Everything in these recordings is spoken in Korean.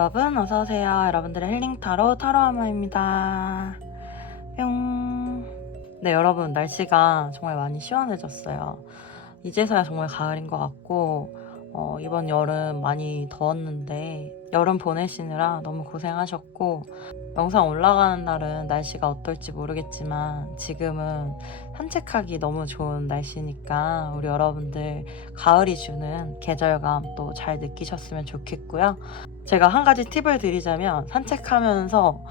여러분 어서오세요. 여러분들의 힐링 타로 타로아마입니다. 뿅. 네, 여러분 날씨가 정말 많이 시원해졌어요. 이제서야 정말 가을인 것 같고 이번 여름 많이 더웠는데 여름 보내시느라 너무 고생하셨고, 영상 올라가는 날은 날씨가 어떨지 모르겠지만 지금은 산책하기 너무 좋은 날씨니까 우리 여러분들 가을이 주는 계절감 또 잘 느끼셨으면 좋겠고요. 제가 한 가지 팁을 드리자면, 산책하면서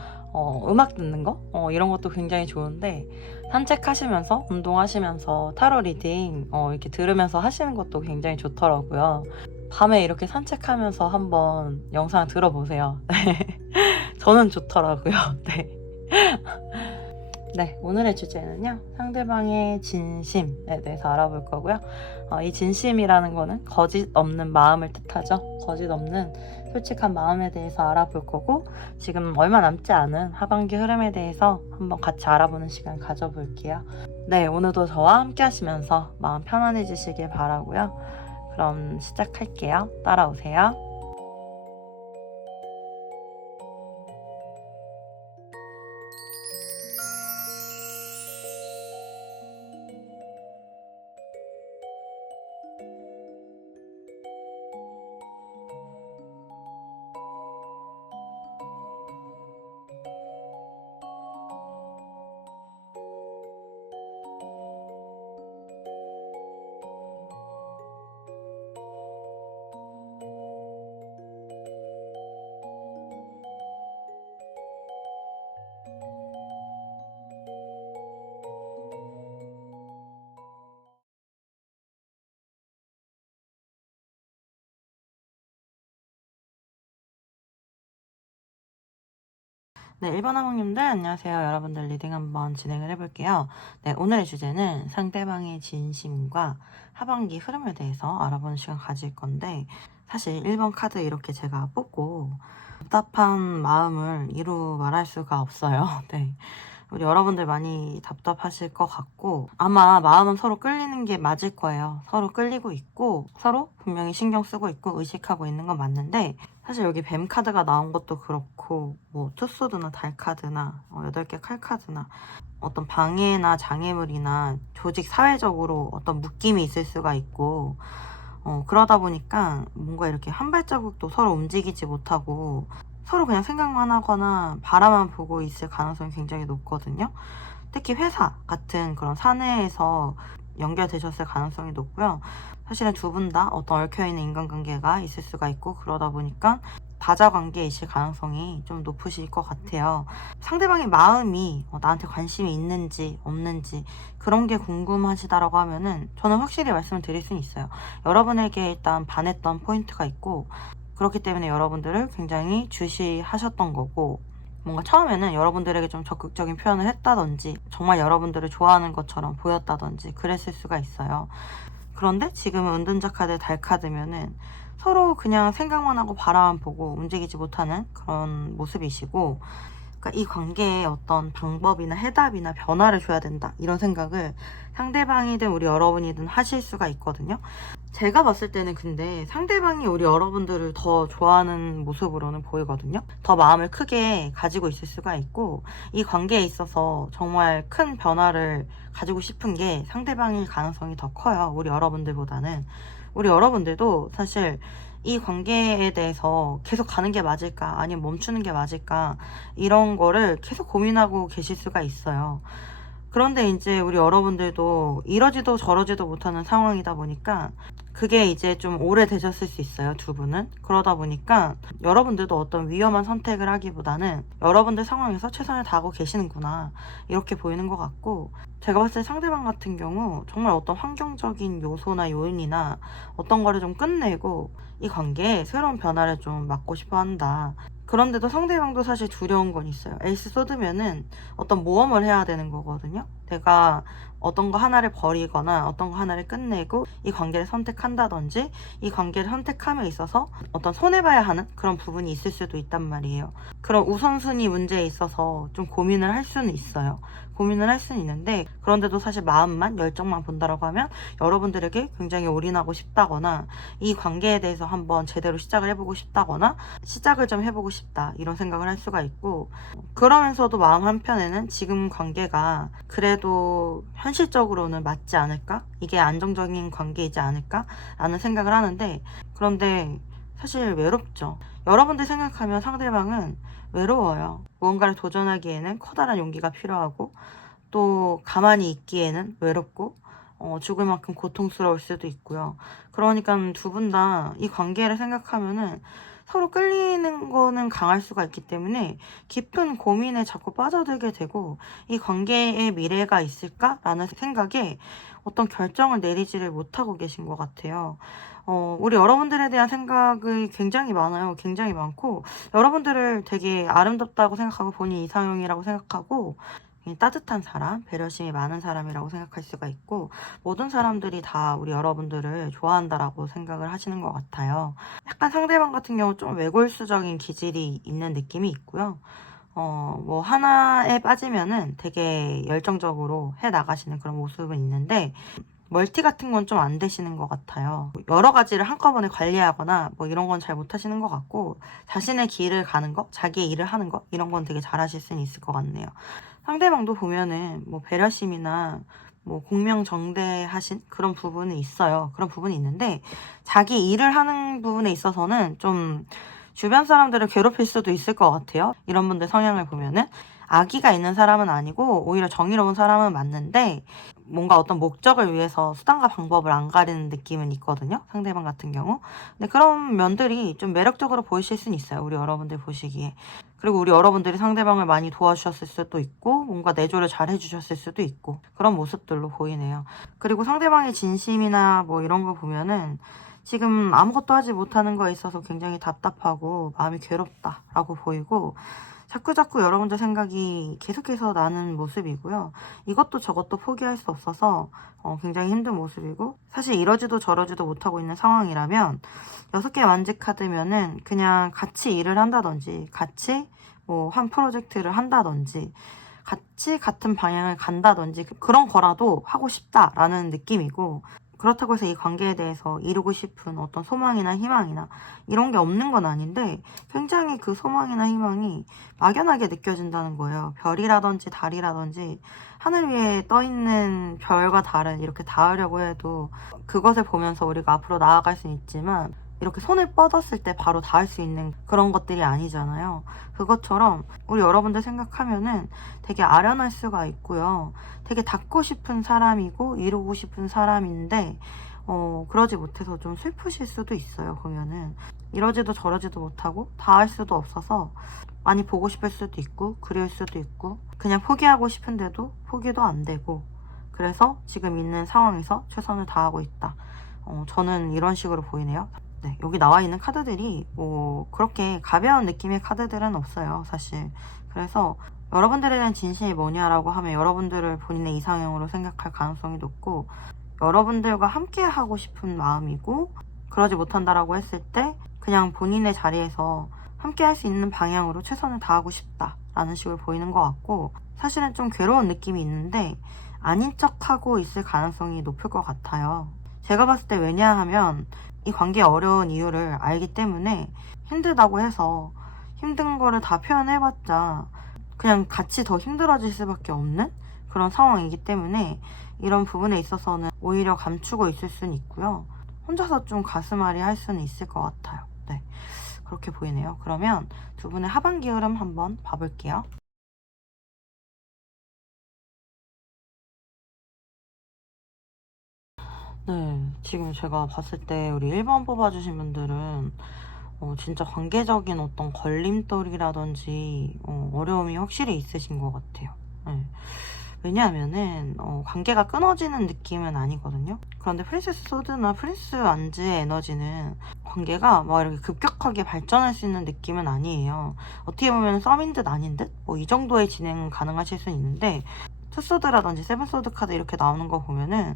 음악 듣는 거? 이런 것도 굉장히 좋은데, 산책하시면서 운동하시면서 타로 리딩 이렇게 들으면서 하시는 것도 굉장히 좋더라고요. 밤에 이렇게 산책하면서 한번 영상 들어보세요. 저는 좋더라고요. 네. 네, 오늘의 주제는요, 상대방의 진심에 대해서 알아볼 거고요. 이 진심이라는 거는 거짓 없는 마음을 뜻하죠. 거짓 없는 솔직한 마음에 대해서 알아볼 거고, 지금 얼마 남지 않은 하반기 흐름에 대해서 한번 같이 알아보는 시간 가져볼게요. 네, 오늘도 저와 함께 하시면서 마음 편안해지시길 바라고요. 그럼 시작할게요. 따라오세요. 네, 1번 하모님들 안녕하세요. 여러분들 리딩 한번 진행을 해볼게요. 네, 오늘의 주제는 상대방의 진심과 하반기 흐름에 대해서 알아보는 시간 가질 건데, 사실 1번 카드 이렇게 제가 뽑고 답답한 마음을 이루 말할 수가 없어요. 네. 우리 여러분들 많이 답답하실 것 같고, 아마 마음은 서로 끌리는 게 맞을 거예요. 서로 끌리고 있고, 서로 분명히 신경 쓰고 있고 의식하고 있는 건 맞는데, 사실 여기 뱀 카드가 나온 것도 그렇고, 뭐 투소드나 달 카드나 8개 칼 카드나 어떤 방해나 장애물이나 조직 사회적으로 어떤 묶임이 있을 수가 있고, 그러다 보니까 뭔가 이렇게 한 발자국도 서로 움직이지 못하고 서로 그냥 생각만 하거나 바라만 보고 있을 가능성이 굉장히 높거든요. 특히 회사 같은 그런 사내에서 연결되셨을 가능성이 높고요. 사실은 두 분 다 어떤 얽혀있는 인간관계가 있을 수가 있고, 그러다 보니까 다자관계이실 가능성이 좀 높으실 것 같아요. 상대방의 마음이 나한테 관심이 있는지 없는지 그런 게 궁금하시다라고 하면은 저는 확실히 말씀을 드릴 수는 있어요. 여러분에게 일단 반했던 포인트가 있고, 그렇기 때문에 여러분들을 굉장히 주시하셨던 거고, 뭔가 처음에는 여러분들에게 좀 적극적인 표현을 했다든지 정말 여러분들을 좋아하는 것처럼 보였다든지 그랬을 수가 있어요. 그런데 지금은 은둔자 카드, 달 카드면은 서로 그냥 생각만 하고 바라만 보고 움직이지 못하는 그런 모습이시고, 그러니까 이 관계에 어떤 방법이나 해답이나 변화를 줘야 된다, 이런 생각을 상대방이든 우리 여러분이든 하실 수가 있거든요. 제가 봤을 때는 근데 상대방이 우리 여러분들을 더 좋아하는 모습으로는 보이거든요. 더 마음을 크게 가지고 있을 수가 있고, 이 관계에 있어서 정말 큰 변화를 가지고 싶은 게 상대방일 가능성이 더 커요. 우리 여러분들보다는. 우리 여러분들도 사실 이 관계에 대해서 계속 가는 게 맞을까 아니면 멈추는 게 맞을까, 이런 거를 계속 고민하고 계실 수가 있어요. 그런데 이제 우리 여러분들도 이러지도 저러지도 못하는 상황이다 보니까 그게 이제 좀 오래되셨을 수 있어요, 두 분은. 그러다 보니까 여러분들도 어떤 위험한 선택을 하기보다는 여러분들 상황에서 최선을 다하고 계시는구나, 이렇게 보이는 것 같고, 제가 봤을 때 상대방 같은 경우 정말 어떤 환경적인 요소나 요인이나 어떤 거를 좀 끝내고 이 관계에 새로운 변화를 좀 막고 싶어 한다. 그런데도 상대방도 사실 두려운 건 있어요. 에이스 소드면은 어떤 모험을 해야 되는 거거든요. 내가 어떤 거 하나를 버리거나 어떤 거 하나를 끝내고 이 관계를 선택한다든지, 이 관계를 선택함에 있어서 어떤 손해봐야 하는 그런 부분이 있을 수도 있단 말이에요. 그런 우선순위 문제에 있어서 좀 고민을 할 수는 있어요. 고민을 할 수는 있는데, 그런데도 사실 마음만 열정만 본다라고 하면 여러분들에게 굉장히 올인하고 싶다거나 이 관계에 대해서 한번 제대로 시작을 해보고 싶다거나 시작을 좀 해보고 싶다 이런 생각을 할 수가 있고, 그러면서도 마음 한편에는 지금 관계가 그래도 현실적으로는 맞지 않을까? 이게 안정적인 관계이지 않을까? 라는 생각을 하는데, 그런데 사실 외롭죠. 여러분들 생각하면 상대방은 외로워요. 무언가를 도전하기에는 커다란 용기가 필요하고, 또 가만히 있기에는 외롭고, 죽을 만큼 고통스러울 수도 있고요. 그러니까 두 분 다 이 관계를 생각하면은 서로 끌리는 거는 강할 수가 있기 때문에 깊은 고민에 자꾸 빠져들게 되고, 이 관계에 미래가 있을까라는 생각에 어떤 결정을 내리지를 못하고 계신 것 같아요. 우리 여러분들에 대한 생각이 굉장히 많아요. 굉장히 많고, 여러분들을 되게 아름답다고 생각하고 본인 이상형이라고 생각하고 따뜻한 사람, 배려심이 많은 사람이라고 생각할 수가 있고, 모든 사람들이 다 우리 여러분들을 좋아한다라고 생각을 하시는 것 같아요. 약간 상대방 같은 경우 좀 외골수적인 기질이 있는 느낌이 있고요. 뭐 하나에 빠지면은 되게 열정적으로 해 나가시는 그런 모습은 있는데, 멀티 같은 건 좀 안 되시는 것 같아요. 여러 가지를 한꺼번에 관리하거나 뭐 이런 건 잘 못하시는 것 같고, 자신의 길을 가는 거, 자기의 일을 하는 거, 이런 건 되게 잘하실 수는 있을 것 같네요. 상대방도 보면은 뭐 배려심이나 뭐 공명정대하신 그런 부분이 있어요. 그런 부분이 있는데, 자기 일을 하는 부분에 있어서는 좀 주변 사람들을 괴롭힐 수도 있을 것 같아요. 이런 분들 성향을 보면은 악의가 있는 사람은 아니고 오히려 정의로운 사람은 맞는데, 뭔가 어떤 목적을 위해서 수단과 방법을 안 가리는 느낌은 있거든요, 상대방 같은 경우. 근데 그런 면들이 좀 매력적으로 보이실 수는 있어요, 우리 여러분들 보시기에. 그리고 우리 여러분들이 상대방을 많이 도와주셨을 수도 있고, 뭔가 내조를 잘 해주셨을 수도 있고, 그런 모습들로 보이네요. 그리고 상대방의 진심이나 뭐 이런 거 보면은 지금 아무것도 하지 못하는 거에 있어서 굉장히 답답하고 마음이 괴롭다라고 보이고, 자꾸자꾸 여러분들 생각이 계속해서 나는 모습이고요. 이것도 저것도 포기할 수 없어서 굉장히 힘든 모습이고, 사실 이러지도 저러지도 못하고 있는 상황이라면 6개 만지 카드면은 그냥 같이 일을 한다든지, 같이 뭐 한 프로젝트를 한다든지, 같이 같은 방향을 간다든지, 그런 거라도 하고 싶다라는 느낌이고, 그렇다고 해서 이 관계에 대해서 이루고 싶은 어떤 소망이나 희망이나 이런 게 없는 건 아닌데, 굉장히 그 소망이나 희망이 막연하게 느껴진다는 거예요. 별이라든지 달이라든지 하늘 위에 떠 있는 별과 달은 이렇게 닿으려고 해도 그것을 보면서 우리가 앞으로 나아갈 수는 있지만, 이렇게 손을 뻗었을 때 바로 닿을 수 있는 그런 것들이 아니잖아요. 그것처럼 우리 여러분들 생각하면은 되게 아련할 수가 있고요. 되게 닿고 싶은 사람이고 이루고 싶은 사람인데, 그러지 못해서 좀 슬프실 수도 있어요. 보면은 이러지도 저러지도 못하고 닿을 수도 없어서 많이 보고 싶을 수도 있고 그리울 수도 있고, 그냥 포기하고 싶은데도 포기도 안 되고, 그래서 지금 있는 상황에서 최선을 다하고 있다. 저는 이런 식으로 보이네요. 네, 여기 나와 있는 카드들이 뭐 그렇게 가벼운 느낌의 카드들은 없어요, 사실. 그래서 여러분들에 대한 진심이 뭐냐라고 하면 여러분들을 본인의 이상형으로 생각할 가능성이 높고, 여러분들과 함께 하고 싶은 마음이고, 그러지 못한다라고 했을 때 그냥 본인의 자리에서 함께 할 수 있는 방향으로 최선을 다하고 싶다라는 식으로 보이는 것 같고, 사실은 좀 괴로운 느낌이 있는데 아닌 척하고 있을 가능성이 높을 것 같아요. 제가 봤을 때 왜냐하면 이 관계의 어려운 이유를 알기 때문에, 힘들다고 해서 힘든 거를 다 표현해봤자 그냥 같이 더 힘들어질 수밖에 없는 그런 상황이기 때문에, 이런 부분에 있어서는 오히려 감추고 있을 수는 있고요. 혼자서 좀 가슴앓이 할 수는 있을 것 같아요. 네, 그렇게 보이네요. 그러면 두 분의 하반기 흐름 한번 봐볼게요. 네, 지금 제가 봤을 때 우리 1번 뽑아주신 분들은 진짜 관계적인 어떤 걸림돌이라든지 어려움이 확실히 있으신 것 같아요. 네. 왜냐하면은 관계가 끊어지는 느낌은 아니거든요. 그런데 프린세스 소드나 프린스 안즈의 에너지는 관계가 막 이렇게 급격하게 발전할 수 있는 느낌은 아니에요. 어떻게 보면 썸인 듯 아닌 듯? 뭐 이 정도의 진행 가능하실 수는 있는데, 투소드라든지 세븐소드 카드 이렇게 나오는 거 보면은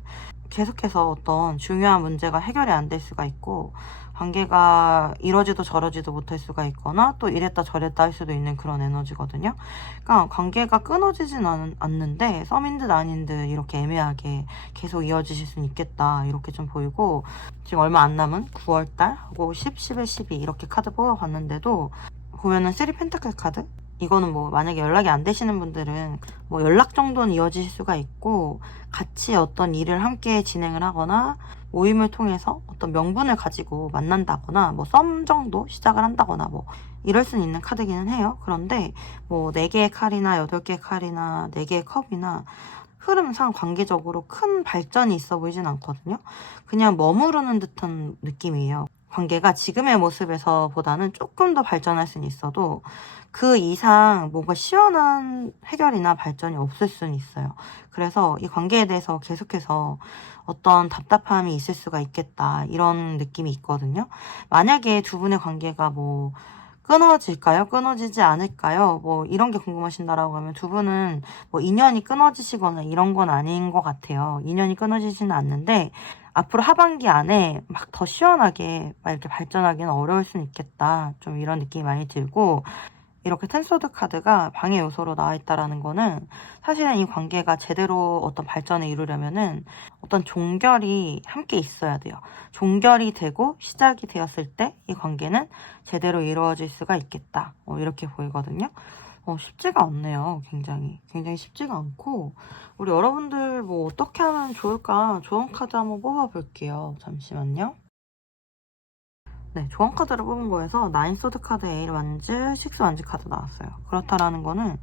계속해서 어떤 중요한 문제가 해결이 안 될 수가 있고, 관계가 이러지도 저러지도 못할 수가 있거나 또 이랬다 저랬다 할 수도 있는 그런 에너지거든요. 그러니까 관계가 끊어지진 않는데 썸인 듯 아닌 듯 이렇게 애매하게 계속 이어지실 수는 있겠다, 이렇게 좀 보이고, 지금 얼마 안 남은 9월달 하고 10, 11, 12 이렇게 카드 뽑아봤는데도 보면은 3 펜타클 카드, 이거는 뭐 만약에 연락이 안 되시는 분들은 뭐 연락 정도는 이어질 수가 있고, 같이 어떤 일을 함께 진행을 하거나 모임을 통해서 어떤 명분을 가지고 만난다거나 뭐 썸 정도 시작을 한다거나 뭐 이럴 수는 있는 카드기는 해요. 그런데 뭐 4개의 칼이나 8개의 칼이나 4개의 컵이나 흐름상 관계적으로 큰 발전이 있어 보이진 않거든요. 그냥 머무르는 듯한 느낌이에요. 관계가 지금의 모습에서 보다는 조금 더 발전할 수는 있어도 그 이상 뭔가 시원한 해결이나 발전이 없을 수는 있어요. 그래서 이 관계에 대해서 계속해서 어떤 답답함이 있을 수가 있겠다, 이런 느낌이 있거든요. 만약에 두 분의 관계가 뭐 끊어질까요? 끊어지지 않을까요? 뭐 이런 게 궁금하신다라고 하면, 두 분은 뭐 인연이 끊어지시거나 이런 건 아닌 것 같아요. 인연이 끊어지지는 않는데 앞으로 하반기 안에 막 더 시원하게 막 이렇게 발전하기는 어려울 수는 있겠다, 좀 이런 느낌이 많이 들고, 이렇게 텐소드 카드가 방해 요소로 나와 있다라는 거는 사실은 이 관계가 제대로 어떤 발전을 이루려면은 어떤 종결이 함께 있어야 돼요. 종결이 되고 시작이 되었을 때 이 관계는 제대로 이루어질 수가 있겠다, 이렇게 보이거든요. 쉽지가 않네요. 굉장히 쉽지가 않고, 우리 여러분들 뭐 어떻게 하면 좋을까 조언 카드 한번 뽑아 볼게요. 잠시만요. 네, 조언 카드를 뽑은 거에서 9 소드 카드, 8 완즈, 6 완즈 카드 나왔어요. 그렇다라는 거는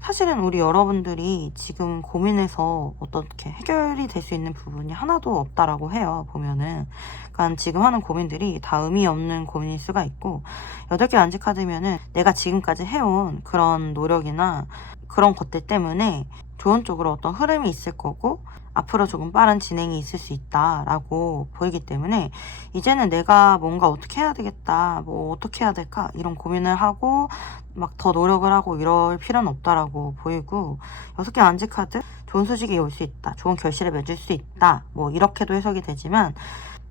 사실은 우리 여러분들이 지금 고민해서 어떻게 해결이 될 수 있는 부분이 하나도 없다라고 해요, 보면은. 그러니까 지금 하는 고민들이 다 의미 없는 고민일 수가 있고, 8개 완즈 카드면은 내가 지금까지 해온 그런 노력이나 그런 것들 때문에 좋은 쪽으로 어떤 흐름이 있을 거고, 앞으로 조금 빠른 진행이 있을 수 있다라고 보이기 때문에, 이제는 내가 뭔가 어떻게 해야 되겠다, 뭐 어떻게 해야 될까, 이런 고민을 하고 막 더 노력을 하고 이럴 필요는 없다라고 보이고, 6개 안지 카드, 좋은 소식이 올 수 있다, 좋은 결실을 맺을 수 있다, 뭐 이렇게도 해석이 되지만,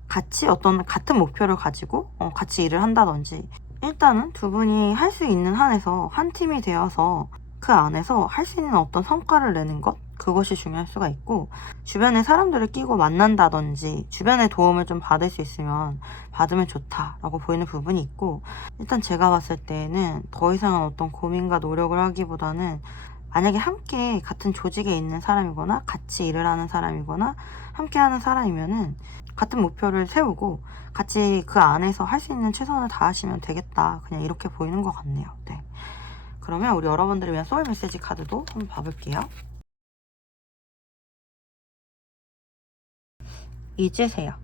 같이 어떤 같은 목표를 가지고 같이 일을 한다든지, 일단은 두 분이 할 수 있는 한에서 한 팀이 되어서 그 안에서 할 수 있는 어떤 성과를 내는 것, 그것이 중요할 수가 있고, 주변에 사람들을 끼고 만난다든지 주변의 도움을 좀 받을 수 있으면 받으면 좋다라고 보이는 부분이 있고, 일단 제가 봤을 때는 더 이상은 어떤 고민과 노력을 하기보다는, 만약에 함께 같은 조직에 있는 사람이거나 같이 일을 하는 사람이거나 함께 하는 사람이면은 같은 목표를 세우고 같이 그 안에서 할 수 있는 최선을 다하시면 되겠다, 그냥 이렇게 보이는 것 같네요. 네. 그러면 우리 여러분들을 위한 소울 메시지 카드도 한번 봐볼게요. 잊으세요.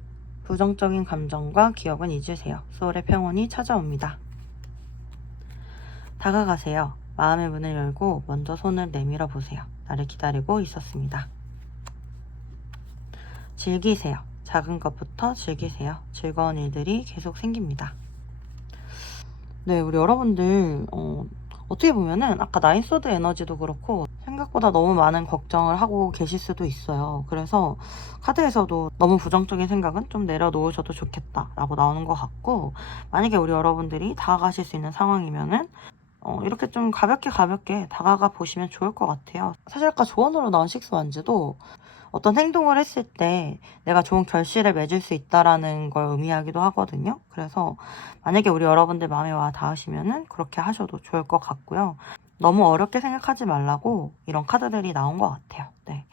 부정적인 감정과 기억은 잊으세요. 소울의 평온이 찾아옵니다. 다가가세요. 마음의 문을 열고 먼저 손을 내밀어 보세요. 나를 기다리고 있었습니다. 즐기세요. 작은 것부터 즐기세요. 즐거운 일들이 계속 생깁니다. 네, 우리 여러분들 어떻게 보면은 아까 나인소드 에너지도 그렇고 생각보다 너무 많은 걱정을 하고 계실 수도 있어요. 그래서 카드에서도 너무 부정적인 생각은 좀 내려놓으셔도 좋겠다라고 나오는 것 같고, 만약에 우리 여러분들이 다가가실 수 있는 상황이면은 이렇게 좀 가볍게 다가가 보시면 좋을 것 같아요. 사실 아까 조언으로 나온 식스 완즈도 어떤 행동을 했을 때 내가 좋은 결실을 맺을 수 있다라는 걸 의미하기도 하거든요. 그래서 만약에 우리 여러분들 마음에 와 닿으시면은 그렇게 하셔도 좋을 것 같고요. 너무 어렵게 생각하지 말라고 이런 카드들이 나온 것 같아요. 네.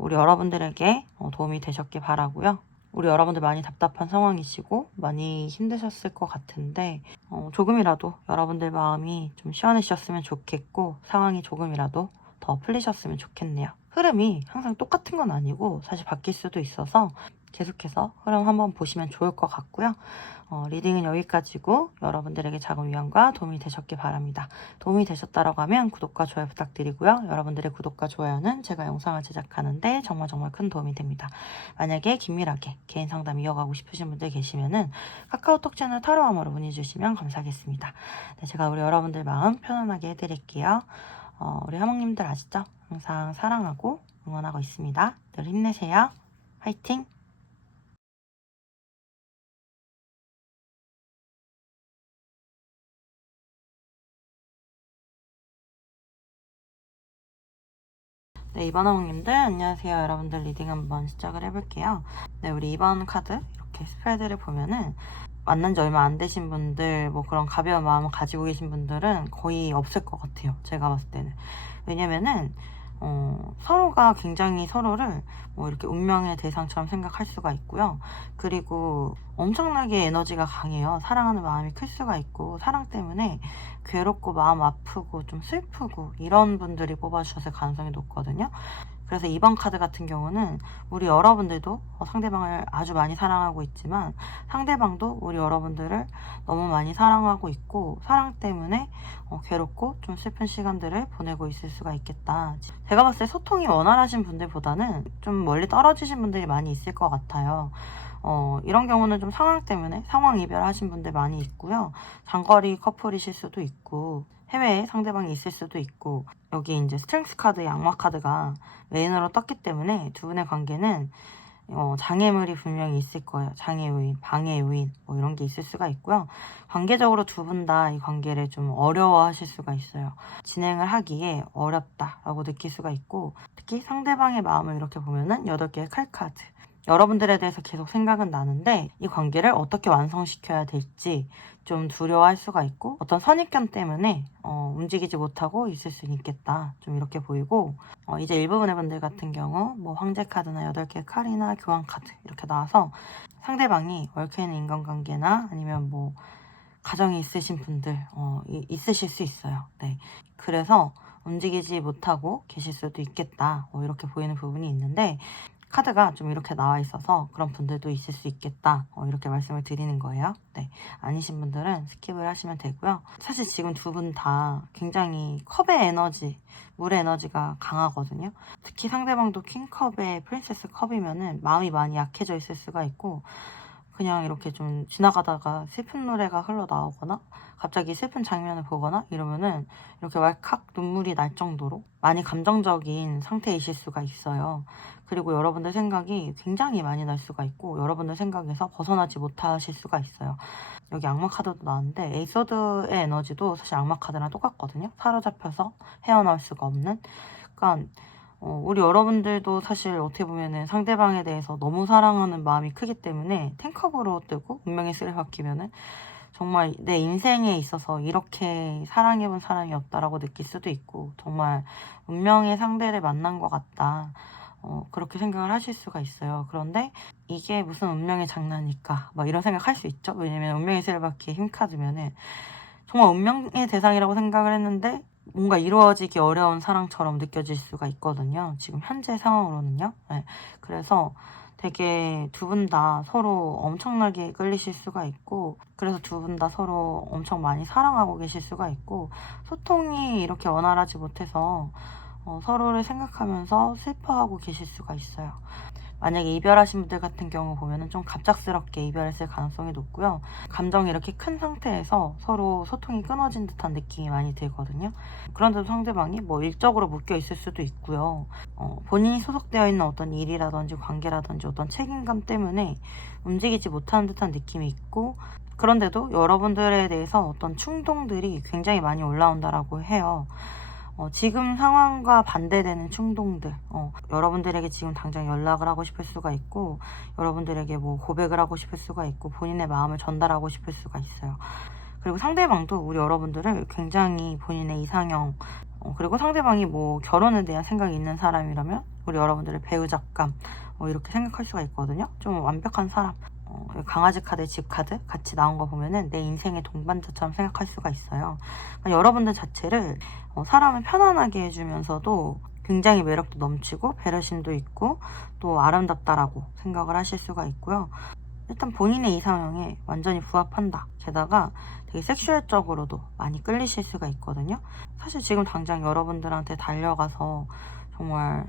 우리 여러분들에게 도움이 되셨길 바라고요. 우리 여러분들 많이 답답한 상황이시고 많이 힘드셨을 것 같은데, 조금이라도 여러분들 마음이 좀 시원해지셨으면 좋겠고, 상황이 조금이라도 더 풀리셨으면 좋겠네요. 흐름이 항상 똑같은 건 아니고 사실 바뀔 수도 있어서 계속해서 흐름 한번 보시면 좋을 것 같고요. 리딩은 여기까지고, 여러분들에게 작은 위안과 도움이 되셨길 바랍니다. 도움이 되셨다라고 하면 구독과 좋아요 부탁드리고요. 여러분들의 구독과 좋아요는 제가 영상을 제작하는데 정말 큰 도움이 됩니다. 만약에 긴밀하게 개인 상담 이어가고 싶으신 분들 계시면은 카카오톡 채널 타로아머로 문의 주시면 감사하겠습니다. 네, 제가 우리 여러분들 마음 편안하게 해드릴게요. 우리 하몽님들 아시죠? 항상 사랑하고 응원하고 있습니다. 늘 힘내세요. 화이팅! 네, 2번 항목님들 안녕하세요. 여러분들 리딩 한번 시작을 해볼게요. 네, 우리 2번 카드 이렇게 스프레드를 보면은 만난 지 얼마 안 되신 분들, 뭐 그런 가벼운 마음을 가지고 계신 분들은 거의 없을 것 같아요. 제가 봤을 때는. 왜냐면은 서로가 굉장히 서로를 뭐 이렇게 운명의 대상처럼 생각할 수가 있고요. 그리고 엄청나게 에너지가 강해요. 사랑하는 마음이 클 수가 있고, 사랑 때문에 괴롭고 마음 아프고 좀 슬프고 이런 분들이 뽑아주셨을 가능성이 높거든요. 그래서 이번 카드 같은 경우는 우리 여러분들도 상대방을 아주 많이 사랑하고 있지만, 상대방도 우리 여러분들을 너무 많이 사랑하고 있고, 사랑 때문에 괴롭고 좀 슬픈 시간들을 보내고 있을 수가 있겠다. 제가 봤을 때 소통이 원활하신 분들보다는 좀 멀리 떨어지신 분들이 많이 있을 것 같아요. 이런 경우는 좀 상황 때문에 상황 이별하신 분들 많이 있고요. 장거리 커플이실 수도 있고, 해외에 상대방이 있을 수도 있고, 여기 이제 스트렝스 카드의 악마 카드가 메인으로 떴기 때문에 두 분의 관계는 장애물이 분명히 있을 거예요. 장애 요인, 방해 요인 뭐 이런 게 있을 수가 있고요. 관계적으로 두 분 다 이 관계를 좀 어려워하실 수가 있어요. 진행을 하기에 어렵다라고 느낄 수가 있고, 특히 상대방의 마음을 이렇게 보면은 8개의 칼 카드. 여러분들에 대해서 계속 생각은 나는데 이 관계를 어떻게 완성시켜야 될지 좀 두려워할 수가 있고, 어떤 선입견 때문에 움직이지 못하고 있을 수 있겠다, 좀 이렇게 보이고, 이제 일부분의 분들 같은 경우 뭐 황제 카드나 8개의 칼이나 교환 카드 이렇게 나와서 상대방이 얽혀있는 인간관계나 아니면 뭐 가정이 있으신 분들 있으실 수 있어요. 네, 그래서 움직이지 못하고 계실 수도 있겠다, 이렇게 보이는 부분이 있는데, 카드가 좀 이렇게 나와 있어서 그런 분들도 있을 수 있겠다, 이렇게 말씀을 드리는 거예요. 네, 아니신 분들은 스킵을 하시면 되고요. 사실 지금 두 분 다 굉장히 컵의 에너지, 물의 에너지가 강하거든요. 특히 상대방도 킹컵의 프린세스 컵이면은 마음이 많이 약해져 있을 수가 있고, 그냥 이렇게 좀 지나가다가 슬픈 노래가 흘러나오거나 갑자기 슬픈 장면을 보거나 이러면은 이렇게 왈칵 눈물이 날 정도로 많이 감정적인 상태이실 수가 있어요. 그리고 여러분들 생각이 굉장히 많이 날 수가 있고, 여러분들 생각에서 벗어나지 못하실 수가 있어요. 여기 악마 카드도 나왔는데, 에이소드의 에너지도 사실 악마 카드랑 똑같거든요. 사로잡혀서 헤어나올 수가 없는. 그러니까 우리 여러분들도 사실 어떻게 보면은 상대방에 대해서 너무 사랑하는 마음이 크기 때문에 탱커브로 뜨고 운명의 쓰레 바뀌면은 정말 내 인생에 있어서 이렇게 사랑해본 사람이 없다라고 느낄 수도 있고, 정말 운명의 상대를 만난 것 같다, 그렇게 생각을 하실 수가 있어요. 그런데 이게 무슨 운명의 장난일까, 막 이런 생각 할 수 있죠. 왜냐면 운명의 쓰레받기의 힘카드면은 정말 운명의 대상이라고 생각을 했는데 뭔가 이루어지기 어려운 사랑처럼 느껴질 수가 있거든요. 지금 현재 상황으로는요. 네. 그래서 되게 두 분 다 서로 엄청나게 끌리실 수가 있고, 그래서 두 분 다 서로 엄청 많이 사랑하고 계실 수가 있고, 소통이 이렇게 원활하지 못해서 서로를 생각하면서 슬퍼하고 계실 수가 있어요. 만약에 이별하신 분들 같은 경우 보면은 좀 갑작스럽게 이별했을 가능성이 높고요. 감정이 이렇게 큰 상태에서 서로 소통이 끊어진 듯한 느낌이 많이 들거든요. 그런데도 상대방이 뭐 일적으로 묶여 있을 수도 있고요. 본인이 소속되어 있는 어떤 일이라든지 관계라든지 어떤 책임감 때문에 움직이지 못하는 듯한 느낌이 있고, 그런데도 여러분들에 대해서 어떤 충동들이 굉장히 많이 올라온다라고 해요. 지금 상황과 반대되는 충동들, 여러분들에게 지금 당장 연락을 하고 싶을 수가 있고, 여러분들에게 뭐 고백을 하고 싶을 수가 있고, 본인의 마음을 전달하고 싶을 수가 있어요. 그리고 상대방도 우리 여러분들을 굉장히 본인의 이상형, 그리고 상대방이 뭐 결혼에 대한 생각이 있는 사람이라면 우리 여러분들의 배우작감, 이렇게 생각할 수가 있거든요. 좀 완벽한 사람. 강아지 카드, 집 카드 같이 나온 거 보면은 내 인생의 동반자처럼 생각할 수가 있어요. 그러니까 여러분들 자체를 사람을 편안하게 해주면서도 굉장히 매력도 넘치고 배려심도 있고 또 아름답다라고 생각을 하실 수가 있고요. 일단 본인의 이상형에 완전히 부합한다. 게다가 되게 섹슈얼적으로도 많이 끌리실 수가 있거든요. 사실 지금 당장 여러분들한테 달려가서 정말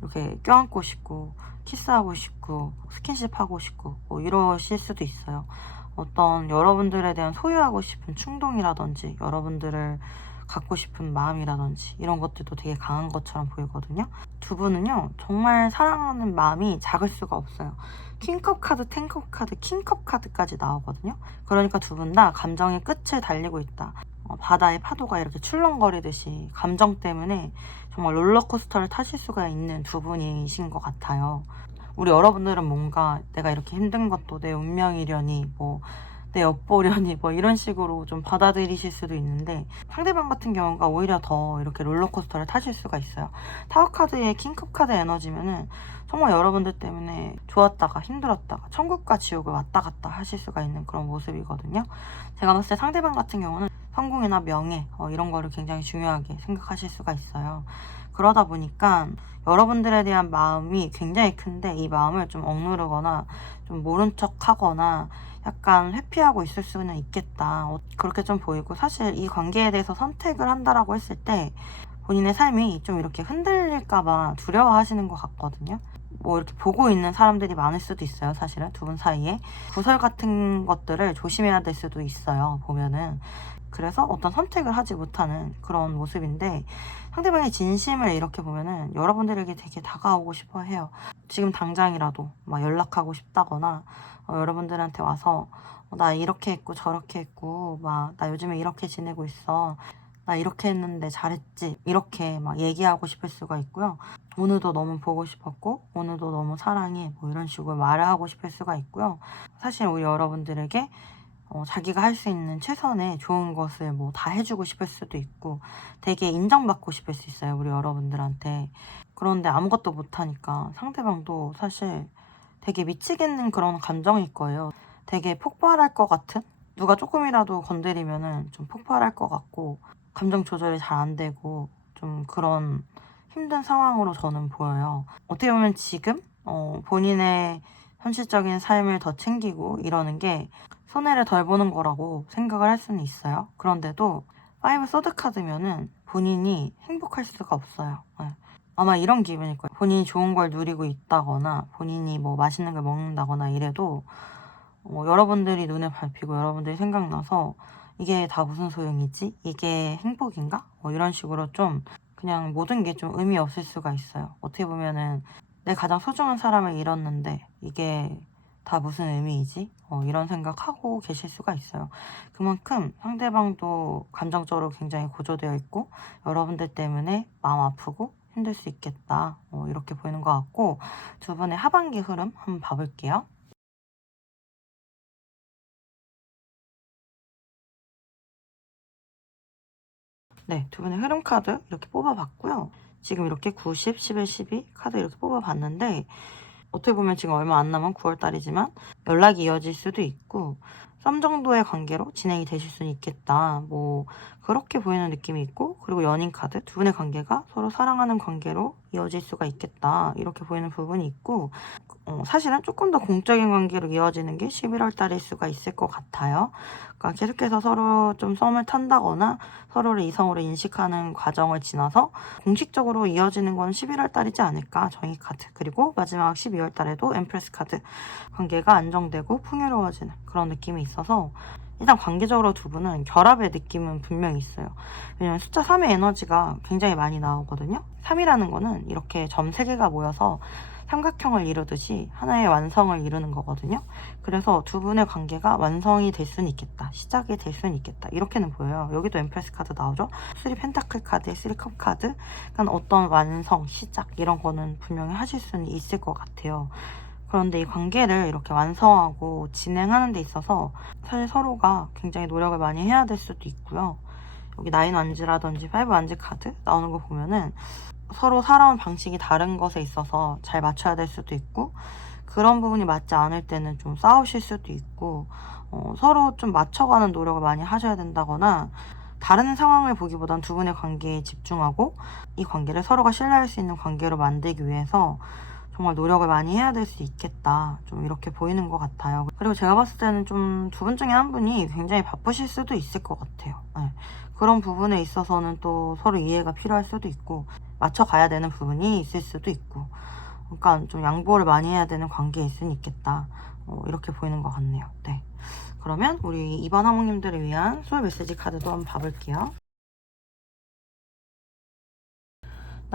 이렇게 껴안고 싶고 키스하고 싶고 스킨십 하고 싶고 뭐 이러실 수도 있어요. 어떤 여러분들에 대한 소유하고 싶은 충동이라든지 여러분들을 갖고 싶은 마음이라든지 이런 것들도 되게 강한 것처럼 보이거든요. 두 분은요, 정말 사랑하는 마음이 작을 수가 없어요. 퀸컵 카드, 텐컵 카드, 킹컵 카드까지 나오거든요. 그러니까 두 분 다 감정의 끝을 달리고 있다. 바다의 파도가 이렇게 출렁거리듯이 감정 때문에 정말 롤러코스터를 타실 수가 있는 두 분이신 것 같아요. 우리 여러분들은 뭔가 내가 이렇게 힘든 것도 내 운명이려니, 뭐 내 엿보려니, 뭐 이런 식으로 좀 받아들이실 수도 있는데, 상대방 같은 경우가 오히려 더 이렇게 롤러코스터를 타실 수가 있어요. 타워 카드의 킹컵 카드 에너지면은 정말 여러분들 때문에 좋았다가 힘들었다가 천국과 지옥을 왔다 갔다 하실 수가 있는 그런 모습이거든요. 제가 봤을 때 상대방 같은 경우는 성공이나 명예 이런 거를 굉장히 중요하게 생각하실 수가 있어요. 그러다 보니까 여러분들에 대한 마음이 굉장히 큰데, 이 마음을 좀 억누르거나 좀 모른 척 하거나 약간 회피하고 있을 수는 있겠다, 그렇게 좀 보이고, 사실 이 관계에 대해서 선택을 한다라고 했을 때 본인의 삶이 좀 이렇게 흔들릴까봐 두려워하시는 것 같거든요. 뭐 이렇게 보고 있는 사람들이 많을 수도 있어요. 사실은 두 분 사이에 구설 같은 것들을 조심해야 될 수도 있어요, 보면은. 그래서 어떤 선택을 하지 못하는 그런 모습인데, 상대방의 진심을 이렇게 보면은 여러분들에게 되게 다가오고 싶어 해요. 지금 당장이라도 막 연락하고 싶다거나, 여러분들한테 와서 나 이렇게 했고 저렇게 했고 막 나 요즘에 이렇게 지내고 있어, 나 이렇게 했는데 잘했지, 이렇게 막 얘기하고 싶을 수가 있고요. 오늘도 너무 보고 싶었고 오늘도 너무 사랑해, 뭐 이런 식으로 말을 하고 싶을 수가 있고요. 사실 우리 여러분들에게 자기가 할 수 있는 최선의 좋은 것을 뭐 다 해주고 싶을 수도 있고, 되게 인정받고 싶을 수 있어요, 우리 여러분들한테. 그런데 아무것도 못하니까 상대방도 사실 되게 미치겠는 그런 감정일 거예요. 되게 폭발할 것 같은? 누가 조금이라도 건드리면은 좀 폭발할 것 같고, 감정 조절이 잘 안 되고, 좀 그런 힘든 상황으로 저는 보여요. 어떻게 보면 지금 본인의 현실적인 삶을 더 챙기고 이러는 게 손해를 덜 보는 거라고 생각을 할 수는 있어요. 그런데도 파이브 소드 카드면은 본인이 행복할 수가 없어요. 네. 아마 이런 기분일 거예요. 본인이 좋은 걸 누리고 있다거나 본인이 뭐 맛있는 걸 먹는다거나 이래도 여러분들이 눈에 밟히고 여러분들이 생각나서 이게 다 무슨 소용이지? 이게 행복인가? 이런 식으로 좀 그냥 모든 게 좀 의미 없을 수가 있어요. 어떻게 보면은 내 가장 소중한 사람을 잃었는데 이게 다 무슨 의미이지? 이런 생각하고 계실 수가 있어요. 그만큼 상대방도 감정적으로 굉장히 고조되어 있고 여러분들 때문에 마음 아프고 힘들 수 있겠다, 이렇게 보이는 것 같고, 두 분의 하반기 흐름 한번 봐볼게요. 네, 두 분의 흐름 카드 이렇게 뽑아봤고요. 지금 이렇게 90, 11, 12 카드 이렇게 뽑아봤는데, 어떻게 보면 지금 얼마 안 남은 9월달이지만 연락이 이어질 수도 있고 썸 정도의 관계로 진행이 되실 수는 있겠다, 뭐 그렇게 보이는 느낌이 있고, 그리고 연인 카드 두 분의 관계가 서로 사랑하는 관계로 이어질 수가 있겠다, 이렇게 보이는 부분이 있고, 사실은 조금 더 공적인 관계로 이어지는 게 11월 달일 수가 있을 것 같아요. 그러니까 계속해서 서로 좀 썸을 탄다거나 서로를 이성으로 인식하는 과정을 지나서 공식적으로 이어지는 건 11월 달이지 않을까, 정의 카드. 그리고 마지막 12월 달에도 엠프레스 카드. 관계가 안정되고 풍요로워지는 그런 느낌이 있어서, 일단 관계적으로 두 분은 결합의 느낌은 분명히 있어요. 왜냐면 숫자 3의 에너지가 굉장히 많이 나오거든요. 3이라는 거는 이렇게 점 3개가 모여서 삼각형을 이루듯이 하나의 완성을 이루는 거거든요. 그래서 두 분의 관계가 완성이 될 수는 있겠다, 시작이 될 수는 있겠다, 이렇게는 보여요. 여기도 엠프레스 카드 나오죠. 3 펜타클 카드에 3 컵 카드. 그러니까 어떤 완성, 시작 이런 거는 분명히 하실 수는 있을 것 같아요. 그런데 이 관계를 이렇게 완성하고 진행하는 데 있어서 사실 서로가 굉장히 노력을 많이 해야 될 수도 있고요. 여기 나인 완즈라든지 파이브 완즈 카드 나오는 거 보면은 서로 살아온 방식이 다른 것에 있어서 잘 맞춰야 될 수도 있고, 그런 부분이 맞지 않을 때는 좀 싸우실 수도 있고, 서로 좀 맞춰가는 노력을 많이 하셔야 된다거나, 다른 상황을 보기보단 두 분의 관계에 집중하고 이 관계를 서로가 신뢰할 수 있는 관계로 만들기 위해서 정말 노력을 많이 해야 될 수 있겠다, 좀 이렇게 보이는 것 같아요. 그리고 제가 봤을 때는 좀 두 분 중에 한 분이 굉장히 바쁘실 수도 있을 것 같아요. 네. 그런 부분에 있어서는 또 서로 이해가 필요할 수도 있고 맞춰가야 되는 부분이 있을 수도 있고, 그러니까 좀 양보를 많이 해야 되는 관계일 수는 있겠다, 이렇게 보이는 것 같네요. 네. 그러면 우리 2번 하모님들을 위한 소울 메시지 카드도 한번 봐볼게요.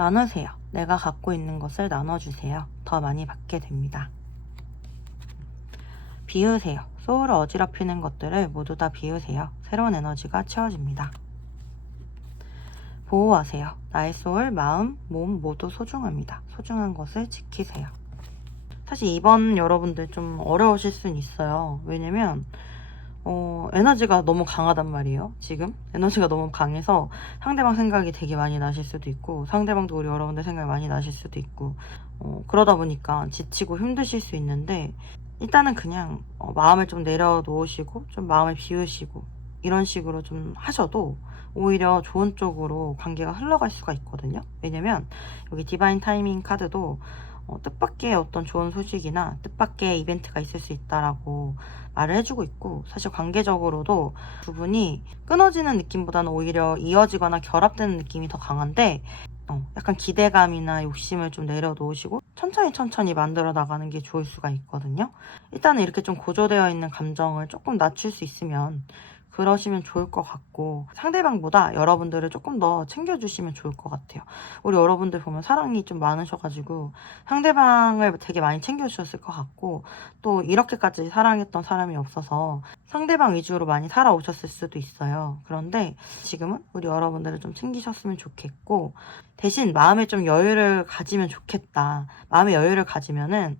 나누세요. 내가 갖고 있는 것을 나눠주세요. 더 많이 받게 됩니다. 비우세요. 소울을 어지럽히는 것들을 모두 다 비우세요. 새로운 에너지가 채워집니다. 보호하세요. 나의 소울, 마음, 몸 모두 소중합니다. 소중한 것을 지키세요. 사실 이번 여러분들 좀 어려우실 수는 있어요. 왜냐면 에너지가 너무 강하단 말이에요. 지금 에너지가 너무 강해서 상대방 생각이 되게 많이 나실 수도 있고, 상대방도 우리 여러분들 생각이 많이 나실 수도 있고, 그러다 보니까 지치고 힘드실 수 있는데, 일단은 그냥 마음을 좀 내려놓으시고 좀 마음을 비우시고 이런 식으로 좀 하셔도 오히려 좋은 쪽으로 관계가 흘러갈 수가 있거든요. 왜냐면 여기 디바인 타이밍 카드도 뜻밖의 어떤 좋은 소식이나 뜻밖의 이벤트가 있을 수 있다라고 말을 해주고 있고, 사실 관계적으로도 두 분이 끊어지는 느낌보다는 오히려 이어지거나 결합되는 느낌이 더 강한데, 약간 기대감이나 욕심을 좀 내려놓으시고 천천히 만들어 나가는 게 좋을 수가 있거든요. 일단은 이렇게 좀 고조되어 있는 감정을 조금 낮출 수 있으면 그러시면 좋을 것 같고, 상대방보다 여러분들을 조금 더 챙겨주시면 좋을 것 같아요. 우리 여러분들 보면 사랑이 좀 많으셔가지고 상대방을 되게 많이 챙겨주셨을 것 같고, 또 이렇게까지 사랑했던 사람이 없어서 상대방 위주로 많이 살아오셨을 수도 있어요. 그런데 지금은 우리 여러분들을 좀 챙기셨으면 좋겠고, 대신 마음에 좀 여유를 가지면 좋겠다. 마음의 여유를 가지면은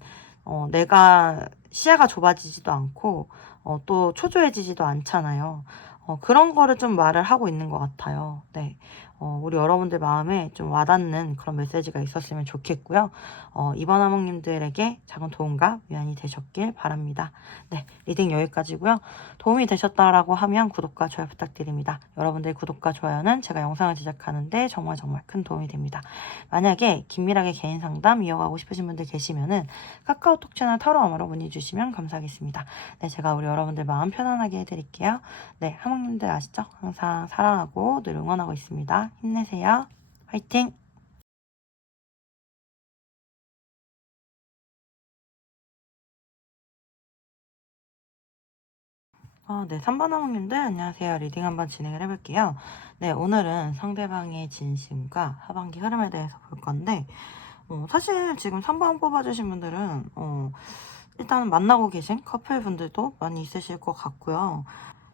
내가 시야가 좁아지지도 않고 또 초조해지지도 않잖아요. 그런 거를 좀 말을 하고 있는 것 같아요. 네. 우리 여러분들 마음에 좀 와닿는 그런 메시지가 있었으면 좋겠고요. 이번 화목님들에게 작은 도움과 위안이 되셨길 바랍니다. 네, 리딩 여기까지고요. 도움이 되셨다라고 하면 구독과 좋아요 부탁드립니다. 여러분들의 구독과 좋아요는 제가 영상을 제작하는데 정말 큰 도움이 됩니다. 만약에 긴밀하게 개인 상담 이어가고 싶으신 분들 계시면은 카카오톡 채널 타로아마로 문의 주시면 감사하겠습니다. 네, 제가 우리 여러분들 마음 편안하게 해드릴게요. 네, 하목님들 아시죠? 항상 사랑하고 늘 응원하고 있습니다. 힘내세요. 화이팅! 네, 3번 하목님들 안녕하세요. 리딩 한번 진행을 해볼게요. 네, 오늘은 상대방의 진심과 하반기 흐름에 대해서 볼 건데, 사실 지금 3번 뽑아주신 분들은 일단 만나고 계신 커플분들도 많이 있으실 것 같고요.